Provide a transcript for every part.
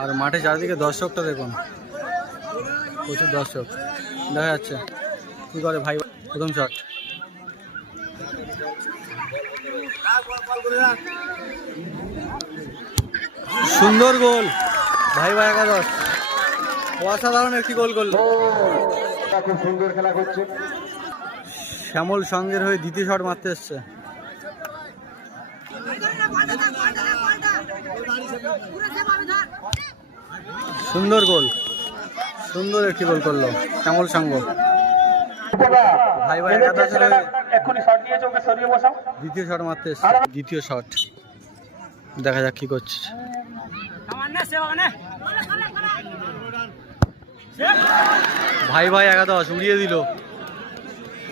আর মাঠে চারদিকে দর্শকটা দেখুন, প্রচুর দর্শক দেখা যাচ্ছে। কি করে ভাই, প্রথম শট, সুন্দর গোল ভাই ভাই একাদশ, অসাধারণ একটি গোল করলো। খুব সুন্দর খেলা করছে। শ্যামল সঙ্গের হয়ে দ্বিতীয় শট মারতে এসছে। সুন্দর গোল, সুন্দর একটি গোল করলো শ্যামল সঙ্গ। ভাই ভাই একাদশের দ্বিতীয় শট মারতে এসছে, দ্বিতীয় শট, দেখা যাক কি করছে। ভাই ভাই একাদশ উড়িয়ে দিল,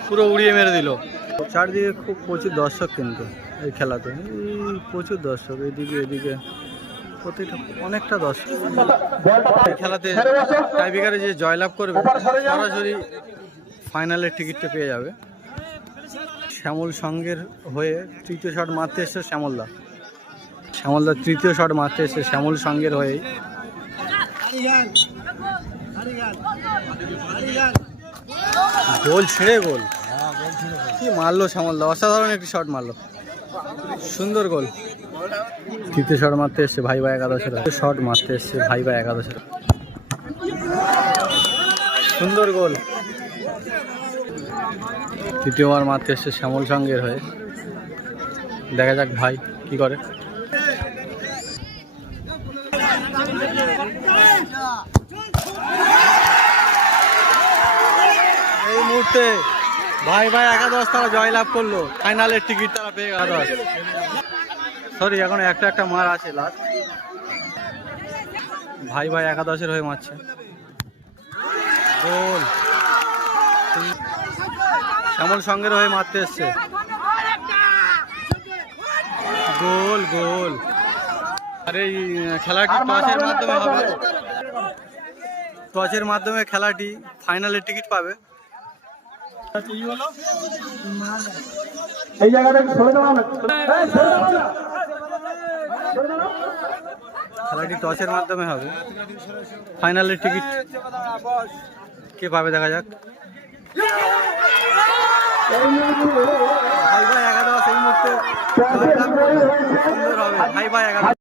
পুরো উড়িয়ে মেরে দিল। চারদিকে খুব প্রচুর দর্শক, কিন্তু এই খেলাতে প্রচুর দর্শক, এদিকে এদিকে প্রত্যেকটা অনেকটা দর্শক। এই খেলাতে টাইব্রেকারে যে জয়লাভ করবে সরাসরি ফাইনালের টিকিটটা পেয়ে যাবে। শ্যামল সঙ্গের হয়ে তৃতীয় শট মারতে এসছে শ্যামলদা, শ্যামলদা তৃতীয় শট মারতে এসছে শ্যামল সঙ্গের হয়েই। গোল ছেড়ে গোল, কি মারলো শ্যামলদা, অসাধারণ একটি শট মারলো, সুন্দর গোল। তৃতীয় শট মারতে এসছে ভাই ভাই একাদশের, শট মারতে এসছে ভাই ভাই একাদশের, সুন্দর গোল। তৃতীয়বার মারতে এসছে শ্যামল সঙ্গের হয়ে, দেখা যাক ভাই কি করে। এই মুহূর্তে ভাই ভাই একাদশ তারা জয়লাভ করলো, ফাইনালের টিকিট তারা পেয়ে গেল। একাদশ সরি, এখন একটা মার আছে লাস্ট। ভাই ভাই একাদশের হয়ে মারছে, গোল। শ্যামল সঙ্গের হয়ে মারতে এসছে, গোল গোল। আর এই খেলাটি টসের মাধ্যমে হবে, টসের মাধ্যমে খেলাটি ফাইনালের টিকিট পাবে। এই জায়গাটা খেলাটি টসের মাধ্যমে হবে, ফাইনালের টিকিট কে পাবে দেখা যাক। ভাই ভাই একাদশ এই মুহূর্তে সুন্দর হবে, ভাই ভাই একাদশ।